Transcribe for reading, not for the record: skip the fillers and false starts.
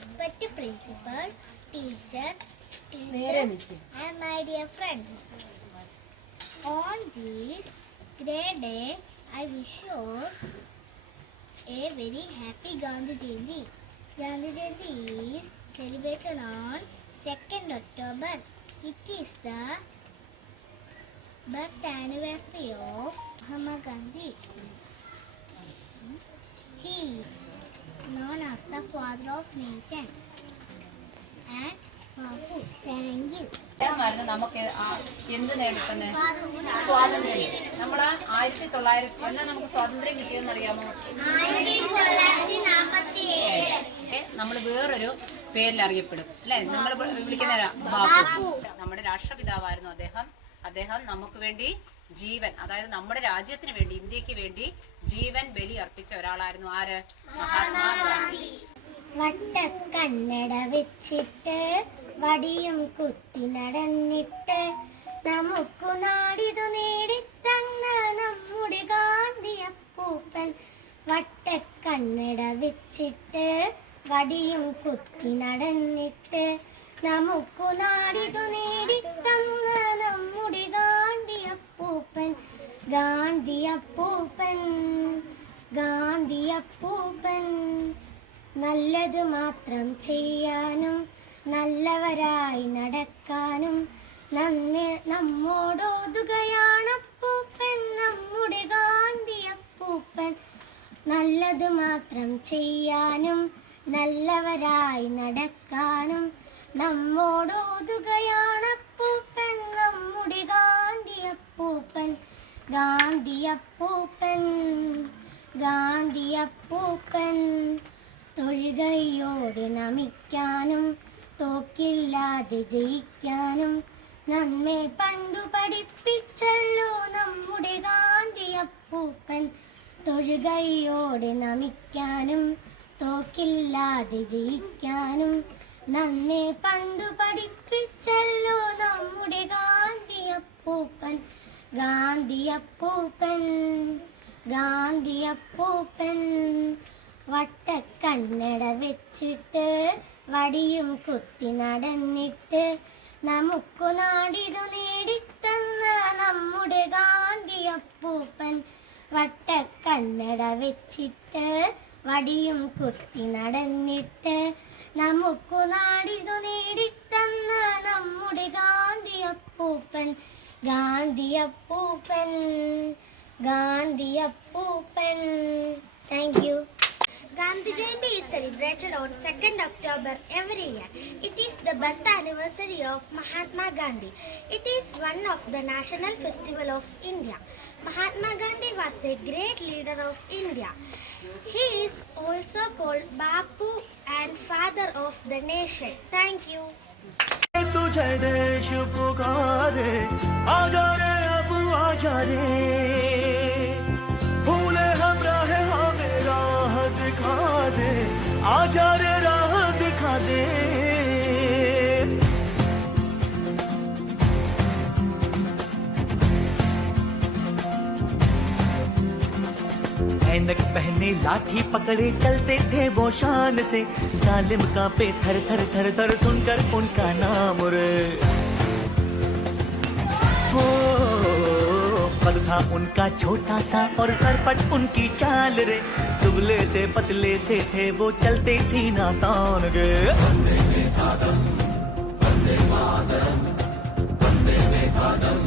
Respected principal, teachers, and my dear friends. On this great day, I wish you a very happy Gandhi Jayanti. Gandhi Jayanti is celebrated on 2nd October. It is the birth anniversary of Mahatma Gandhi. He is known as the father of nation. And thank you. നമുക്ക് എന്ത് നേടിത്തന്നെ സ്വാതന്ത്ര്യം. നമ്മൾ 1900 എന്നാ നമുക്ക് സ്വാതന്ത്ര്യം കിട്ടിയെന്ന് അറിയാമോ? നമ്മൾ വേറൊരു പേരിൽ അറിയപ്പെടും അല്ലെ? നമ്മൾ വിളിക്കുന്ന ബാപ്പു. നമ്മുടെ രാഷ്ട്രപിതാവായിരുന്നു അദ്ദേഹം നമുക്ക് വേണ്ടി ജീവൻ, അതായത് നമ്മുടെ രാജ്യത്തിന് വേണ്ടി, ഇന്ത്യക്ക് വേണ്ടി ജീവൻ ബലി അർപ്പിച്ച ഒരാളായിരുന്നു. ആര്? മഹാത്മാഗാന്ധി. വട്ടക്കണ്ണട വെച്ചിട്ട് വടിയും കുത്തി നടന്നിട്ട് നമുക്കു നാടിതു നേടിത്തന്ന നമ്മുടെ ഗാന്ധിയപ്പൂപ്പൻ. വട്ടക്കണ്ണട വെച്ചിട്ട് വടിയും കുത്തി നടന്നിട്ട് നമുക്കു നാടിതു നേടിത്തന്ന നമ്മുടെ ഗാന്ധിയപ്പൂപ്പൻ. ഗാന്ധിയപ്പൂപ്പൻ നല്ലത് മാത്രം ചെയ്യാനും നല്ലവരായി നടക്കാനും നമ്മോടോതുകയാണപ്പൂപ്പൻ, നമ്മുടെ ഗാന്ധിയപ്പൂപ്പൻ. നല്ലത് മാത്രം ചെയ്യാനും നല്ലവരായി നടക്കാനും നമ്മോടോതുകയാണപ്പൂപ്പൻ, നമ്മുടെ ഗാന്ധിയപ്പൂപ്പൻ. ഗാന്ധിയപ്പൂപ്പൻ തൊഴുകയോടെ നമിക്കാനും തോക്കില്ലാതെ ജയിക്കാനും നമ്മെ പണ്ടു പഠിപ്പിച്ചല്ലോ നമ്മുടെ ഗാന്ധിയപ്പൂപ്പൻ. തൊഴുകയോടെ നമിക്കാനും തോക്കില്ലാതെ ജയിക്കാനും നമ്മെ പണ്ടു പഠിപ്പിച്ചല്ലോ നമ്മുടെ ഗാന്ധിയപ്പൂപ്പൻ. ഗാന്ധിയപ്പൂപ്പൻ വട്ടക്കണ്ണട വെച്ചിട്ട് വടിയും കുത്തി നടന്നിട്ട് നമുക്കു നാടിതു നേടിത്തന്ന നമ്മുടെ ഗാന്ധിയപ്പൂപ്പൻ. വട്ടക്കണ്ണട വെച്ചിട്ട് വടിയും കുത്തി നടന്നിട്ട് നമുക്കു നാടിതു നേടിത്തന്ന നമ്മുടെ ഗാന്ധിയപ്പൂപ്പൻ. ഗാന്ധിയപ്പൂപ്പൻ. Thank you. Gandhi Jayanti is celebrated on 2nd October every year. It is the birth anniversary of Mahatma Gandhi. It is one of the national festival of India. Mahatma Gandhi was a great leader of India. He is also called Bapu and father of the nation. Thank you. तुझे देश पुकारे, आजा रे अब आजा रे, भूले हम राह हमें राह दिखा दे, आजा रे राह दिखा दे. ऐनक पहने लाठी पकड़े चलते थे वो शान से, जालिम कांपे थर थर थर थर सुनकर उनका नाम रे. हो पद था उनका छोटा सा और सरपट उनकी चाल रे, दुबले से पतले से थे वो चलते सीना तान गए. वंदे मातरम, वंदे मातरम, वंदे मातरम.